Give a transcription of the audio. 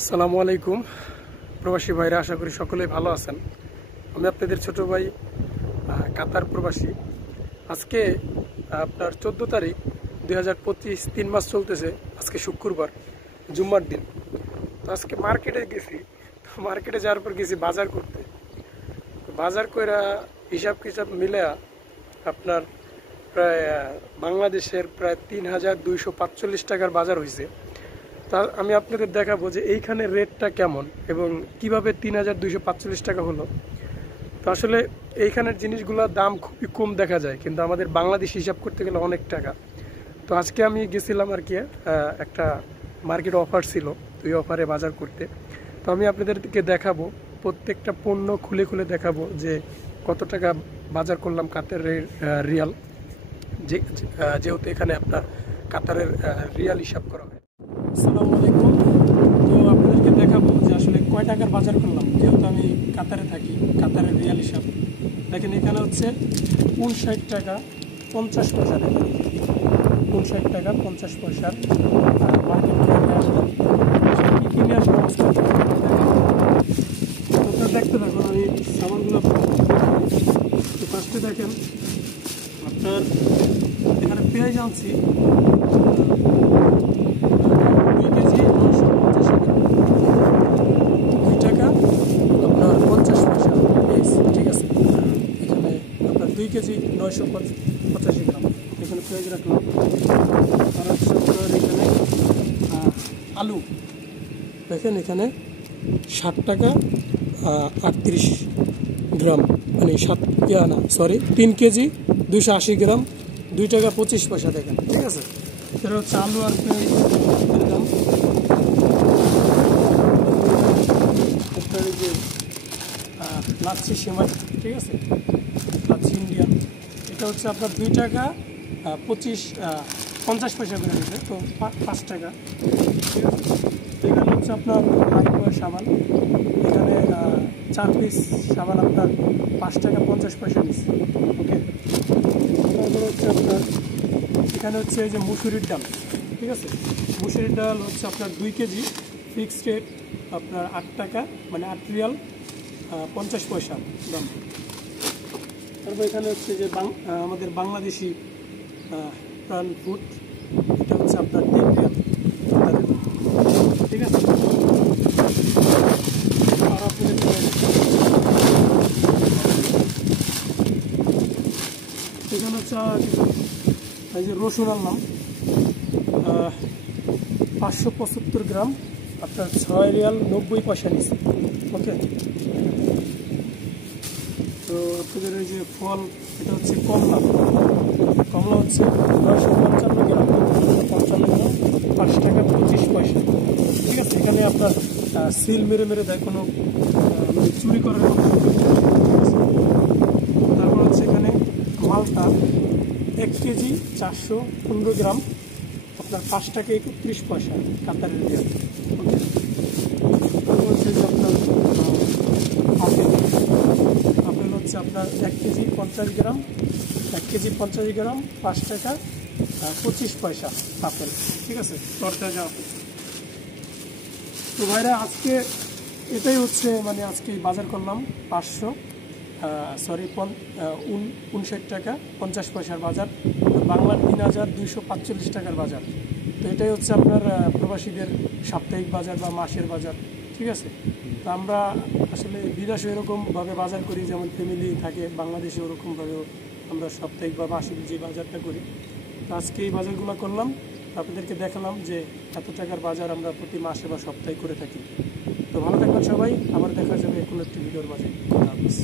আসসালামু আলাইকুম প্রবাসী ভাইরা, আশা করি সকলেই ভালো আছেন। আমি আপনাদের ছোট ভাই কাতার প্রবাসী। আজকে আপনার 14 তারিখ 2025, 3 মাস চলতেছে। আজকে শুক্রবার, জুম্মার দিন। তো আজকে মার্কেটে গেছি। মার্কেটে যাওয়ার পর গেছি বাজার করতে। বাজার কইরা হিসাব মিলে আপনার প্রায় বাংলাদেশের প্রায় 3245 টাকার বাজার হয়েছে। তা আমি আপনাদের দেখাবো যে এইখানে রেটটা কেমন এবং কিভাবে 3245 টাকা হলো। তো আসলে এইখানের জিনিসগুলোর দাম খুবই কম দেখা যায়, কিন্তু আমাদের বাংলাদেশ হিসাব করতে গেলে অনেক টাকা। তো আজকে আমি গেছিলাম আর কি, একটা মার্কেট অফার ছিল, তো এই অফারে বাজার করতে। তো আমি আপনাদেরকে দেখাবো, প্রত্যেকটা পণ্য খুলে খুলে দেখাবো যে কত টাকা বাজার করলাম কাতারের রিয়াল, যেহেতু এখানে আপনার কাতারের রিয়াল হিসাব করা হয়। আসসালামু আলাইকুম। তো আপনাদেরকে দেখাবো যে আসলে কয় টাকার বাজার করলাম, যেহেতু আমি কাতারে থাকি। কাতারের রিয়াল হিসাব দেখেন, এখানে হচ্ছে 59 টাকা 50 পয়সা। দেখেন 59 টাকা 50 পয়সার মার্কেট থেকে আসলাম। কী কিনে আসবো আপনারা দেখতে থাকুন, আমি সামানগুলো। তো ফার্স্টে দেখেন আপনার এখানে পেঁয়াজ আনছি 2 কেজি 2 টাকা আপনার 50 পয়সা পিস, ঠিক আছে। এখানে আপনার 2 কেজি 985 গ্রাম এখানে পেঁয়াজ রাখলাম। আর হচ্ছে আপনার এখানে আলু দেখেন, এখানে 60 টাকা 38 গ্রাম, মানে 3 কেজি 280 গ্রাম 2 টাকা 25 পয়সা। দেখেন, ঠিক আছে। এটা হচ্ছে আলু আর পেঁয়াজের দাম। যে লাচ্ছি সেমাই, ঠিক আছে, লাচ্ছি ইন্ডিয়ান, এটা হচ্ছে আপনার 2 টাকা 50 পয়সা করে দিচ্ছে, তো 5 টাকা, ঠিক আছে। এখানে হচ্ছে আপনার লাইফবয়ের সাবান, এখানে 4 পিস সাবান আপনার 5 টাকা 50 পয়সা নিচ্ছে, ওকে। তারপরে হচ্ছে আপনার এখানে হচ্ছে এই যে মুসুরির ডাল, ঠিক আছে। মুসুরির ডাল হচ্ছে আপনার 2 কেজি ফিক্সড রেট আপনার 8 টাকা, মানে 8 রিয়াল 50 পয়সা দাম। তারপর এখানে হচ্ছে যে আমাদের বাংলাদেশি প্রাণ ফুড, এটা হচ্ছে আপনার 3 রিয়াল, ঠিক আছে। আর আপনাদের এখানে হচ্ছে এই যে রসুন আনলাম 575 গ্রাম আপনার 6 রিয়াল 90 পয়সা নিচ্ছে, ওকে। তো আপনাদের এই যে ফল, এটা হচ্ছে কমলা। কমলা হচ্ছে 955 গ্রাম 5 টাকা 25 পয়সা, ঠিক আছে। এখানে আপনার সিল মেরে মেরে দেয়, কোনো চুরি করার। তারপর হচ্ছে এখানে মালটা 1 কেজি 415 গ্রাম আপনার 5 টাকা 31 পয়সা কাতারের রিয়াল। তারপর হচ্ছে যে আপনার আপেল হচ্ছে আপনার 1 কেজি 50 গ্রাম 5 টাকা 25 পয়সা আপেল, ঠিক আছে, তরতাজা আপেল। তো ভাইরা, আজকে এটাই হচ্ছে, মানে আজকে বাজার করলাম 59 টাকা 50 পয়সার বাজার, বাংলার 3245 টাকার বাজার। তো এটাই হচ্ছে আপনার প্রবাসীদের সাপ্তাহিক বাজার বা মাসের বাজার, ঠিক আছে। তো আমরা আসলে বিদেশে এরকমভাবে বাজার করি, যেমন ফ্যামিলি থাকে, বাংলাদেশে ওরকমভাবেও আমরা সাপ্তাহিক বা মাসিক যে বাজারটা করি। তো আজকে এই বাজারগুলো করলাম, আপনাদেরকে দেখালাম যে এত টাকার বাজার আমরা প্রতি মাসে বা সপ্তাহে করে থাকি। তো ভালো থাকবেন সবাই, আবার দেখা যাবে কোনো একটি ভিডিওর মাঝে। খোদা হাফেজ।